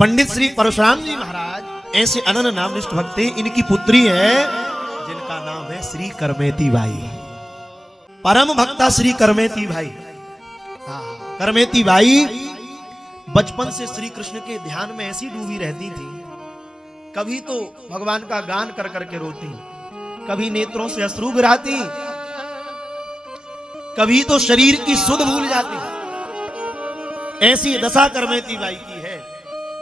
पंडित श्री परशुराम जी महाराज ऐसे अनन्य नामनिष्ठ भक्त हैं। इनकी पुत्री है जिनका नाम है श्री करमेती बाई। परम भक्ता श्री करमेती भाई। करमेती बाई बचपन से श्री कृष्ण के ध्यान में ऐसी डूबी रहती थी, कभी तो भगवान का गान कर करके रोती, कभी नेत्रों से अश्रु गिराती, कभी तो शरीर की सुध भूल जाती। ऐसी दशा करमेती बाई की है।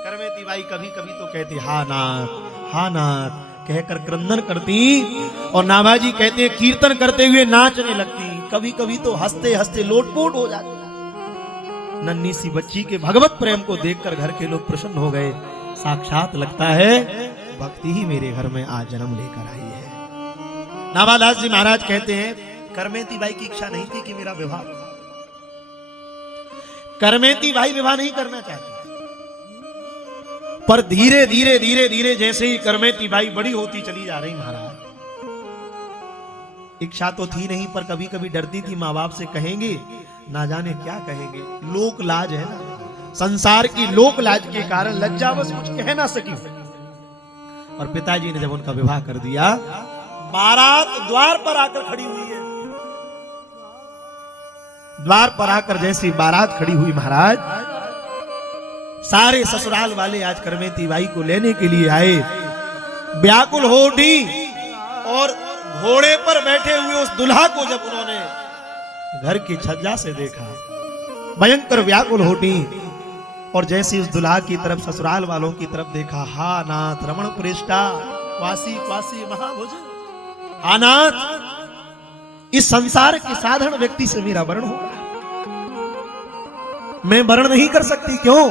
करमेती बाई कभी कभी तो कहती हा नाथ कहकर क्रंदन करती, और नाभाजी कहते हैं कीर्तन करते हुए नाचने लगती। कभी कभी तो हंसते हंसते लोटपोट हो जाती। नन्ही सी बच्ची के भगवत प्रेम को देखकर घर के लोग प्रसन्न हो गए। साक्षात लगता है भक्ति ही मेरे घर में आज जन्म लेकर आई है। नाभादास जी महाराज कहते हैं करमेती बाई की इच्छा नहीं थी कि मेरा विवाह। करमेती बाई विवाह नहीं करना चाहती, पर धीरे धीरे धीरे धीरे जैसे ही करमेती बाई बड़ी होती चली जा रही महाराज, इच्छा तो थी नहीं पर कभी कभी डरती थी माँ बाप से कहेंगे ना जाने क्या कहेंगे। लोक लाज है ना, संसार की लोक लाज के कारण लज्जावश कुछ कह ना सकी। और पिताजी ने जब उनका विवाह कर दिया, बारात द्वार पर आकर खड़ी हुई है। द्वार पर आकर जैसी बारात खड़ी हुई महाराज, सारे ससुराल वाले आज करमेती बाई को लेने के लिए आए। व्याकुल हो उठी और घोड़े पर बैठे हुए उस दुल्हा को जब उन्होंने घर की छज्जा से देखा, भयंकर व्याकुल हो उठी। और जैसे उस दुल्हा की तरफ ससुराल वालों की तरफ देखा, हा नाथ रमण प्रेष्ठा क्वासी क्वासी महाभुज, हा नाथ इस संसार के साधारण व्यक्ति से मेरा वर्ण हो रहा, मैं वर्ण नहीं कर सकती। क्यों?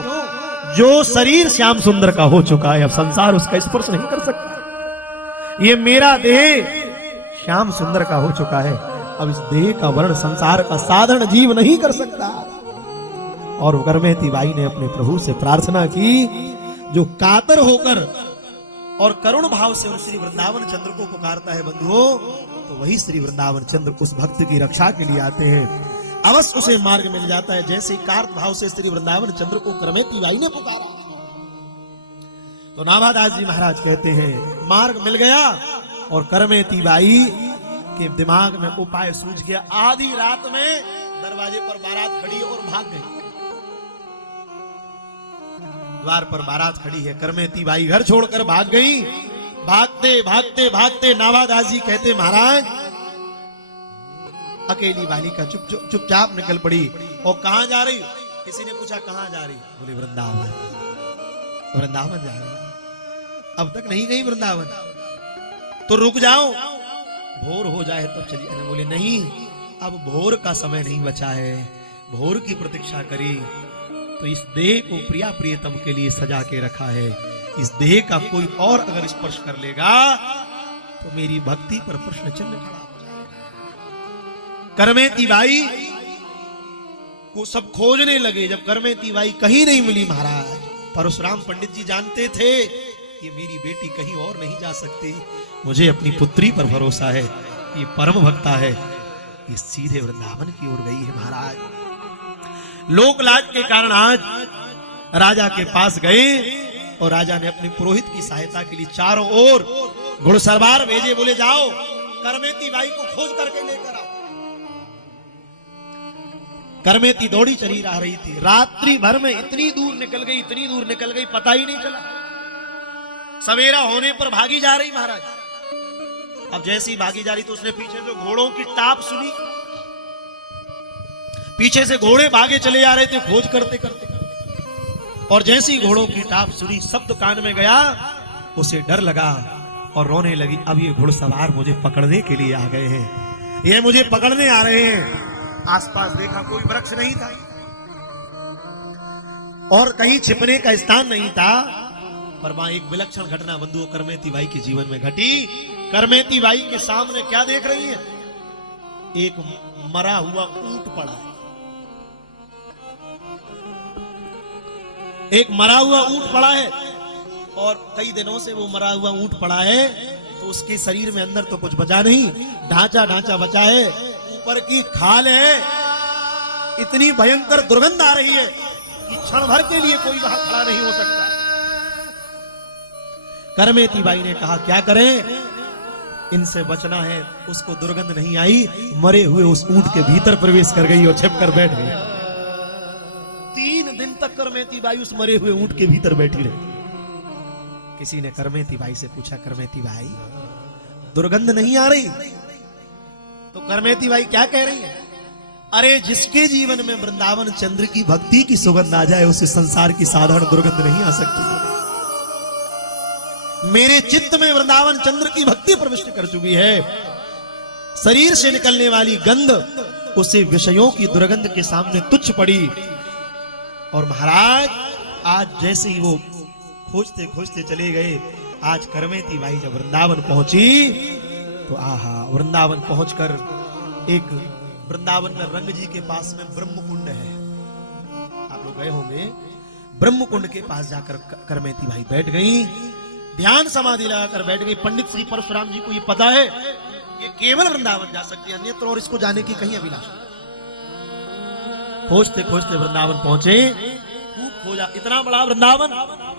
जो शरीर श्याम सुंदर का हो चुका है, अब संसार उसका स्पर्श नहीं कर सकता। ये मेरा देह श्याम सुंदर का हो चुका है, अब इस देह का वर्ण संसार का साधारण जीव नहीं कर सकता। और करमेती बाई ने अपने प्रभु से प्रार्थना की, जो कातर होकर और करुण भाव से उन श्री वृंदावन चंद्र को पुकारता है बंधुओं, तो वही श्री वृंदावन चंद्र उस भक्त की रक्षा के लिए आते हैं, अवश्य उसे मार्ग मिल जाता है। जैसे कार्त भाव से श्री वृंदावन चंद्र को करमेती बाई ने पुकारा, तो नाभादास जी महाराज कहते हैं मार्ग मिल गया। और करमेती बाई के दिमाग में उपाय सूझ गया। आधी रात में दरवाजे पर बारात खड़ी और भाग गई। द्वार पर बारात खड़ी है, करमेती बाई घर छोड़कर भाग गई। भागते भागते भागते नाभादास जी कहते महाराज अकेली बालिका चुपचाप निकल पड़ी। और कहां जा रही? किसी ने पूछा कहां जा रही? बोले वृंदावन। वृंदावन जा रही, अब तक नहीं गई वृंदावन, तो रुक जाओ, भोर हो जाए तब चली आना। बोले नहीं, अब भोर का समय नहीं बचा है, भोर की प्रतीक्षा करी तो इस देह को प्रिया प्रियतम के लिए सजा के रखा है। इस देह का कोई और अगर स्पर्श कर लेगा तो मेरी भक्ति पर प्रश्न चिन्ह खड़ा हो जाएगा। करमेती बाई को सब खोजने लगे। जब करमेती बाई कहीं नहीं मिली महाराज, परशुराम पंडित जी जानते थे ये मेरी बेटी कहीं और नहीं जा सकती, मुझे अपनी पुत्री पर भरोसा है, ये परम भक्ता है, ये सीधे वृंदावन की ओर गई है महाराज। लोक लाज के कारण आज राजा के पास गए और राजा ने अपने पुरोहित की सहायता के लिए चारों ओर घुड़सवार भेजे। बोले जाओ करमेती बाई को खोज करके लेकर आओ। करमेती दौड़ी चली आ रही थी, रात्रि भर में इतनी दूर निकल गई पता ही नहीं चला। सवेरा होने पर भागी जा रही महाराज। अब जैसी भागी जा रही तो उसने पीछे से घोड़ों की टाप सुनी, पीछे से घोड़े भागे चले जा रहे थे खोज करते करते। और जैसी घोड़ों की टाप सुनी, शब्द कान में गया, उसे डर लगा और रोने लगी। अब ये घुड़सवार मुझे पकड़ने के लिए आ गए हैं, ये मुझे पकड़ने आ रहे हैं। आसपास देखा कोई वृक्ष नहीं था और कहीं छिपने का स्थान नहीं था, पर वहां एक विलक्षण घटना बंधुओं करमेती बाई के जीवन में घटी। करमेती बाई के सामने क्या देख रही है? एक मरा हुआ ऊंट पड़ा है। एक मरा हुआ ऊंट पड़ा है और कई दिनों से वो मरा हुआ ऊंट पड़ा है, तो उसके शरीर में अंदर तो कुछ बचा नहीं, ढांचा बचा है, ऊपर की खाल है, इतनी भयंकर दुर्गंध आ रही है कि क्षण भर के लिए कोई वहां खड़ा नहीं हो सकता। करमेती बाई ने कहा क्या करें, इनसे बचना है। उसको दुर्गंध नहीं आई, मरे हुए उस ऊंट के भीतर प्रवेश कर गई और छिप कर बैठ गई। 3 दिन तक करमेती बाई उस मरे हुए ऊंट के भीतर बैठी रही। किसी ने करमेती बाई से पूछा, करमेती बाई दुर्गंध नहीं आ रही? तो करमेती बाई क्या कह रही है, अरे जिसके जीवन में वृंदावन चंद्र की भक्ति की सुगंध आ जाए उसे संसार की साधारण दुर्गंध नहीं आ सकती। मेरे चित्त में वृंदावन चंद्र की भक्ति प्रविष्ट कर चुकी है। शरीर से निकलने वाली गंध उसे विषयों की दुर्गंध के सामने तुच्छ पड़ी। और महाराज आज जैसे ही वो खोजते खोजते चले गए, आज करमेती बाई जब वृंदावन पहुंची तो आहा, वृंदावन पहुंचकर एक वृंदावन में रंग जी के पास में ब्रह्म कुंड है, आप लोग गए होंगे। ब्रह्म कुंड के पास जाकर करमेती बाई बैठ गई, ध्यान समाधि लगाकर बैठ गई। पंडित श्री परशुराम जी को ये पता है ये केवल वृंदावन जा सकती है, अन्यत्र और इसको जाने की कहीं अभिलाषा। खोजते खोजते वृंदावन पहुंचे, खूब खोजा, इतना बड़ा वृंदावन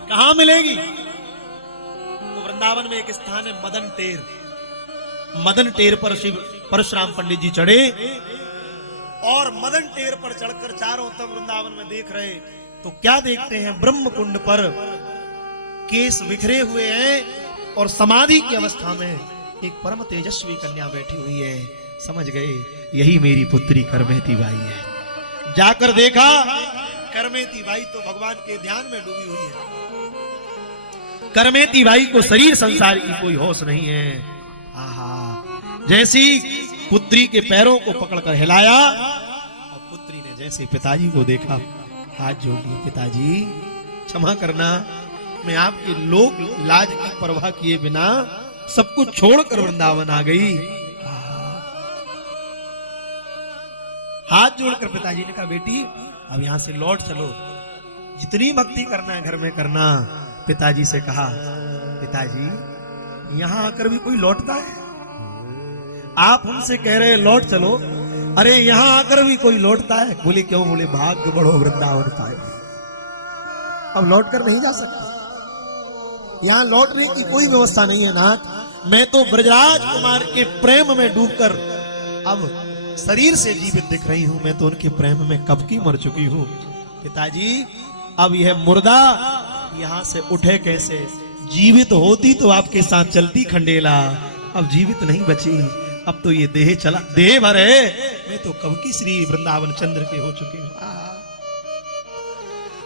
कहां मिलेगी। तो वृंदावन में एक स्थान है मदन टेर। मदन टेर पर शिव परशुराम पंडित जी चढ़े और मदन टेर पर चढ़कर चारों तरफ वृंदावन में देख रहे तो क्या देखते हैं, ब्रह्म कुंड पर केस बिखरे हुए हैं और समाधि की अवस्था में एक परम तेजस्वी कन्या बैठी हुई है। समझ गए यही मेरी पुत्री करमेती बाई है। जाकर देखा करमेती बाई तो भगवान के ध्यान में डूबी हुई है। करमेती बाई को शरीर संसार की कोई होश नहीं है। आहा, जैसी पुत्री के पैरों को पकड़कर हिलाया और पुत्री ने जैसे पिताजी को देखा, हाथ जोड़ लिए, पिताजी क्षमा करना, मैं आपके लोक लाज की परवाह किए बिना सब कुछ छोड़कर वृंदावन आ गई। हाथ जोड़कर पिताजी ने कहा, बेटी अब यहां से लौट चलो, जितनी भक्ति करना है घर में करना। पिताजी से कहा, पिताजी यहां आकर भी कोई लौटता है? आप हमसे कह रहे हैं लौट चलो, अरे यहां आकर भी कोई लौटता है? बोले क्यों? बोले भाग्य बढ़ो वृंदावन पाए, अब लौट कर नहीं जा सकते, यहां लौटने की कोई व्यवस्था नहीं है नाथ। मैं तो ब्रजराज कुमार के प्रेम में डूबकर अब शरीर से जीवित दिख रही हूं, मैं तो उनके प्रेम में कब की मर चुकी हूं। पिताजी अब यह मुर्दा यहां से उठे कैसे? जीवित होती तो आपके साथ चलती खंडेला, अब जीवित नहीं बची, अब तो ये देह चला, देह भर है, मैं तो कब की श्री वृंदावन चंद्र के हो चुकी हूं।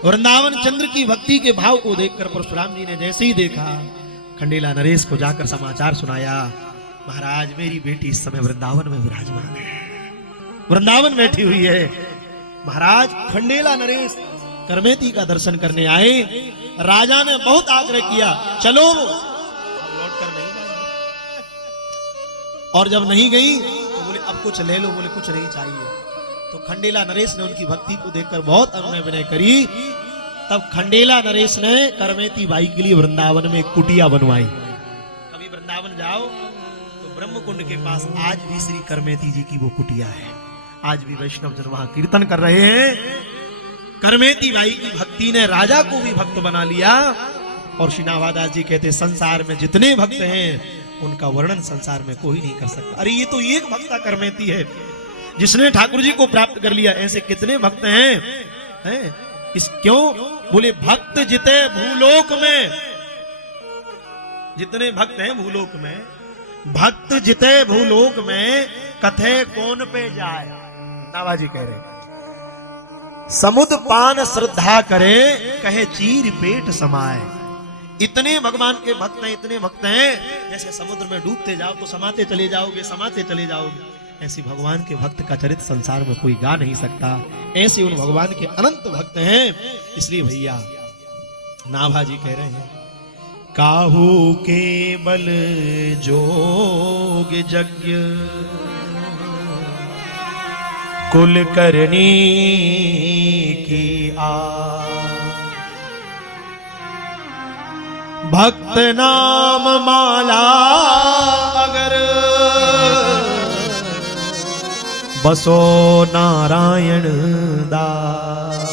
वृंदावन चंद्र की भक्ति के भाव को देखकर परशुराम जी ने जैसे ही देखा, खंडेला नरेश को जाकर समाचार सुनाया, महाराज मेरी बेटी इस समय वृंदावन में विराजमान है, वृंदावन बैठी हुई है। महाराज खंडेला नरेश करमेती का दर्शन करने आए। राजा ने बहुत आग्रह किया, चलो लौट कर नहीं गई, और जब नहीं गई तो बोले अब कुछ ले लो, बोले कुछ नहीं चाहिए। तो खंडेला नरेश ने उनकी भक्ति को देखकर बहुत अनुनय विनय करी। तब खंडेला नरेश ने करमेती बाई के लिए वृंदावन में एक कुटिया बनवाई। कभी वृंदावन जाओ तो ब्रह्म कुंड के पास आज भी श्री करमेती जी की वो कुटिया है, आज भी वैष्णव जन वहां कीर्तन कर रहे हैं। करमेती बाई की भक्ति ने राजा को भी भक्त बना लिया। और श्री नाभादास जी कहते संसार में जितने भक्त हैं उनका वर्णन संसार में कोई नहीं कर सकता। अरे ये तो एक भक्ता करमेती है जिसने ठाकुर जी को प्राप्त कर लिया, ऐसे कितने भक्त हैं? इस क्यों? बोले भक्त जिते भूलोक में, जितने भक्त हैं भूलोक में, भक्त जिते भूलोक में कथे कौन पे जाए। नाभाजी कह रहे समुद पान श्रद्धा करे कहे चीर पेट समाए। इतने भगवान के भक्त हैं, इतने भक्त हैं, जैसे समुद्र में डूबते जाओ तो समाते चले जाओगे, समाते चले जाओगे। ऐसे भगवान के भक्त का चरित्र संसार में कोई गा नहीं सकता। ऐसे उन भगवान के अनंत भक्त हैं। इसलिए भैया नाभाजी कह रहे हैं, काहू के बल जोग यज्ञ कुल करनी की आ, भक्त नाम माला अगर बसो नारायण दास।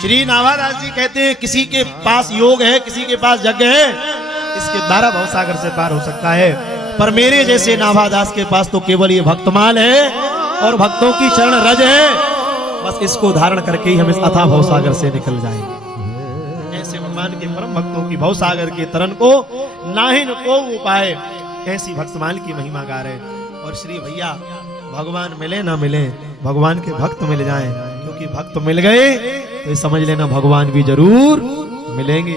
श्री नाभादास जी कहते हैं किसी के पास योग है, किसी के पास यज्ञ है, इसके द्वारा भवसागर से पार हो सकता है। पर मेरे जैसे नाभादास के पास तो केवल ये भक्तमाल है और भक्तों की चरण रज है। बस इसको धारण करके ही हम इस अथाह भवसागर से निकल जाएंगे। ऐसे भगवान के परम भक्तों की भवसागर के तरन को नाहिन को उपाय, ऐसी भक्तमाल की महिमा गा रहे। और श्री भैया भगवान मिले ना मिले, भगवान के भक्त मिल जाएं, क्योंकि भक्त मिल गए तो समझ लेना भगवान भी जरूर मिलेंगे।